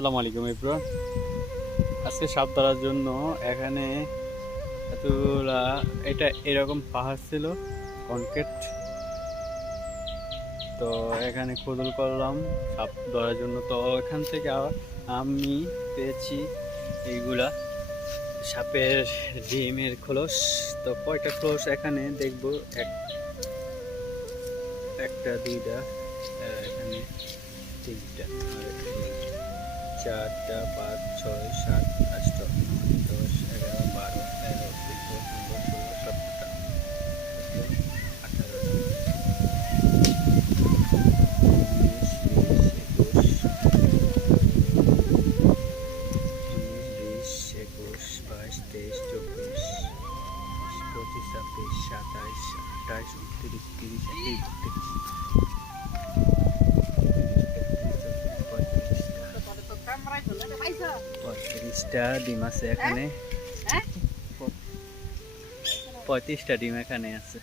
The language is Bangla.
আসসালামু আলাইকুম এভরিওয়ান। আজকে সাপ ধরার জন্য এখানে এতগুলা এটা এরকম পাহাড় ছিল কনক্রিট, তো এখানে খোদল করলাম সাপ ধরার জন্য। তো এখান থেকে আমি পেয়েছি এইগুলা সাপের ডিমের খোলস। তো কয়টা খোলস এখানে দেখবো, একটা দুইটা, এখানে তিনটা, চারটা, পাঁচ, ছয়, সাত, আট, নয়, 10, 11, 12, 13, 14, 15, 16, 17, 18, 19, 20, 21, 22, 23, 24, 25, 26, 27, 28, 29, 30, 31, 35টা ডিম আছে এখানে, 35টা ডিম এখানে আছে।